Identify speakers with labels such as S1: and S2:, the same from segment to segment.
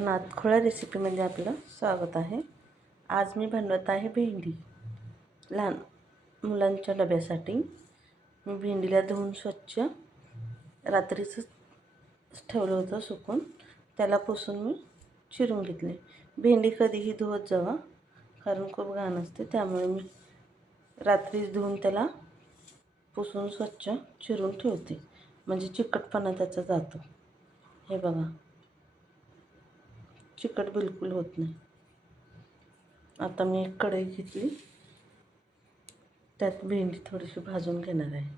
S1: नातखोळा रेसिपीमध्ये आपलं स्वागत आहे. आज मी बनवत आहे भेंडी. लहान मुलांच्या डब्यासाठी मी भेंडीला धुवून स्वच्छ रात्रीचंच ठेवलं होतं सुकून. त्याला पुसून मी चिरून घेतले. भेंडी कधीही धुवत जावा कारण खूप घाण असते. त्यामुळे मी रात्रीच धुवून त्याला पुसून स्वच्छ चिरून ठेवते. म्हणजे चिकटपणा त्याचा जातो. हे बघा. चिकट बिलकुल होत नाही. आता मी एक कढई घेतली. त्यात भेंडी थोडीशी भाजून घेणार आहे.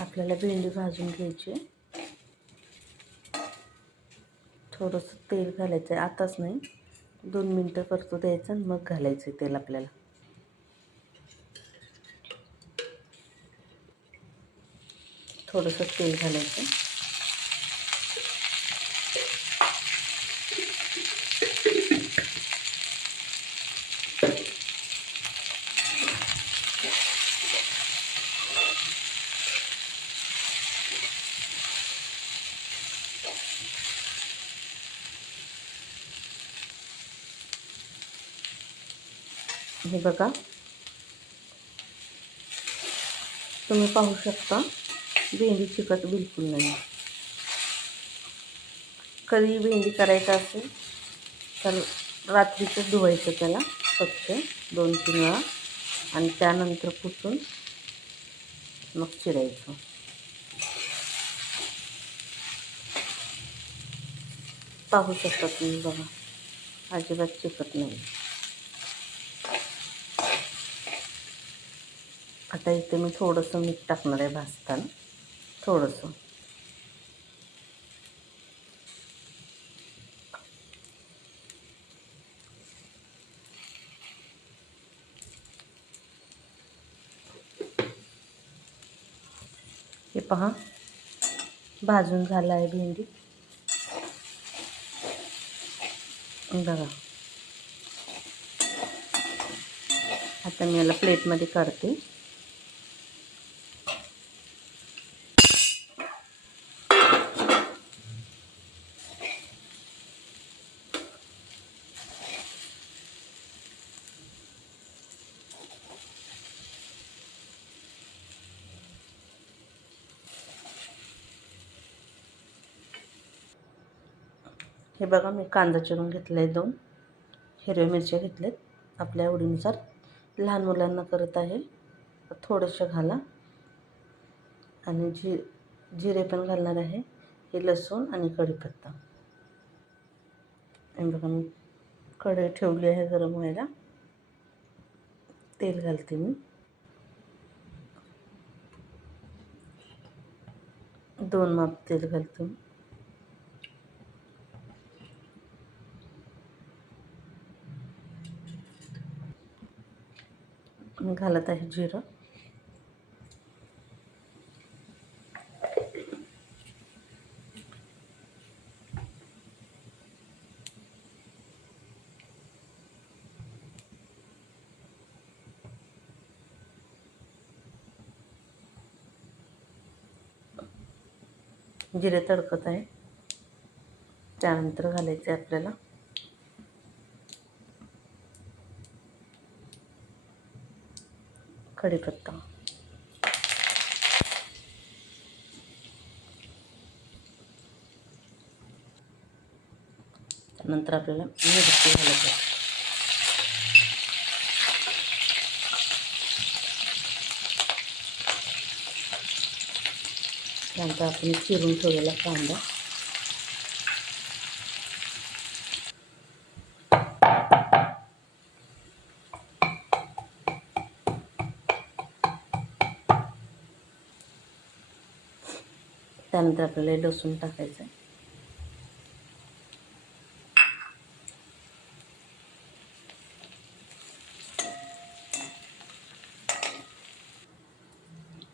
S1: आपल्याला भेंडी भाजून घ्यायची थोडंसं तेल घालायचं आहे आताच नाही. दोन मिनटं करतो द्यायचं आणि मग घालायचं आहे तेल आपल्याला. थोडंसं तेल घालायचं. हे बघा. तुम्ही पाहू शकता. भेंडी चिकट बिलकुल नाही. कधी भेंडी करायचं असेल तर रात्रीचं धुवायचं त्याला स्वच्छ दोन तीन वेळा. आणि त्यानंतर पुसून मग चिरायचं. पाहू शकता तुम्ही बघा अजिबात चिकट नाही. आता इथे मी थोडंसं मीठ टाकणार आहे भाजताना. थोडंसं. हे पहा भाजून झालं आहे भेंडी. बघा. आता मी याला प्लेटमध्ये करते. हे बघा मी कांदा चिरून घेतला आहे दोन. हिरव्या मिरच्या घेतल्यात. आपल्या आवडीनुसार लहान मुलांना करत आहे. थोडंसं घाला. आणि जी जिरे पण घालणार आहे हे लसूण आणि कढीपत्ता. हे बघा मी कढई ठेवली आहे गरम व्हायला. तेल घालते मी. दोन माप तेल घालते मी मी घालत आहे जिरं. जिरे तडकत आहे. त्यानंतर घालायचे आपल्याला. कढीपत्ता. त्यानंतर आपल्याला मिरची घालायची त्यानंतर आपण चिरून ठेवलेला कांदा. त्यानंतर आपल्याला लसूण टाकायचं आहे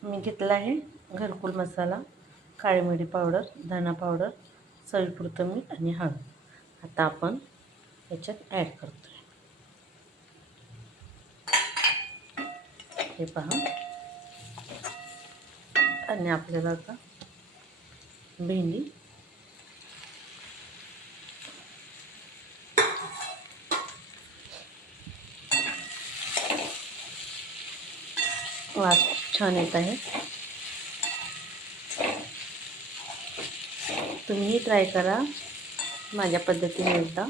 S1: मी घेतला आहे घरकुल मसाला काळी मिरी पावडर धना पावडर चवीपुरतं मीठ आणि हळद. आता आपण याच्यात ॲड करतो आहे हे पहा. आणि आपल्याला आता भेंडी. वास छान येत आहे. तुम्ही ट्राय करा माझ्या पद्धतीने एकदा.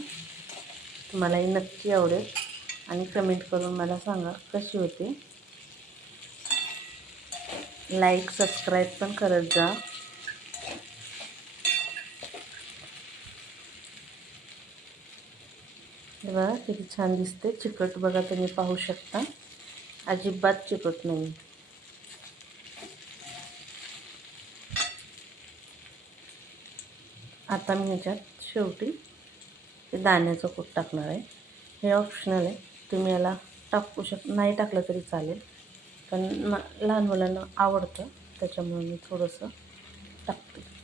S1: तुम्हालाही नक्की आवडेल आणि कमेंट करून मला सांगा कशी होते. लाईक सबस्क्राईब पण करत जा. हे बघा किती छान दिसते. चिकट बघा तुम्ही पाहू शकता. अजिबात चिकट नाही आता मी ह्याच्यात शेवटी ते दाण्याचं कूट टाकणार आहे. हे ऑप्शनल आहे. तुम्ही याला टाकू शक नाही टाकलं तरी चालेल. पण लहान मुलांना आवडतं. त्याच्यामुळे मी थोडंसं टाकते.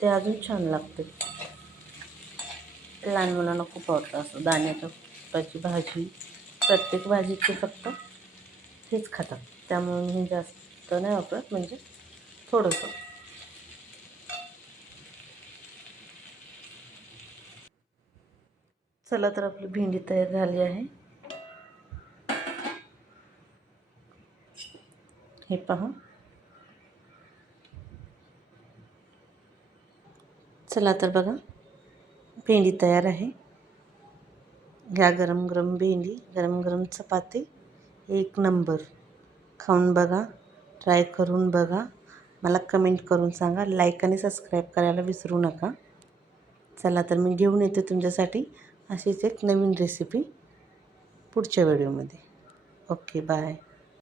S1: ते अजून छान लागते. लहान मुलांना खूप आवडतं असं दाण्याच्या कुटाची भाजी प्रत्येक भाजीची फक्त हेच खातात. त्यामुळे मी जास्त नाही वापरत म्हणजे थोडंसं. चला तर आपली भेंडी तयार झाली आहे. हे पाहू. चला तर बघा. भेंडी तयार आहे. घ्या गरम गरम भेंडी गरम गरम चपाती. एक नंबर. खाऊन बघा. ट्राय करून बघा. मला कमेंट करून सांगा. लाईक आणि सबस्क्राईब करायला विसरू नका. चला तर मी घेऊन येते तुमच्यासाठी अशीच एक नवीन रेसिपी पुढच्या व्हिडिओमध्ये ओके बाय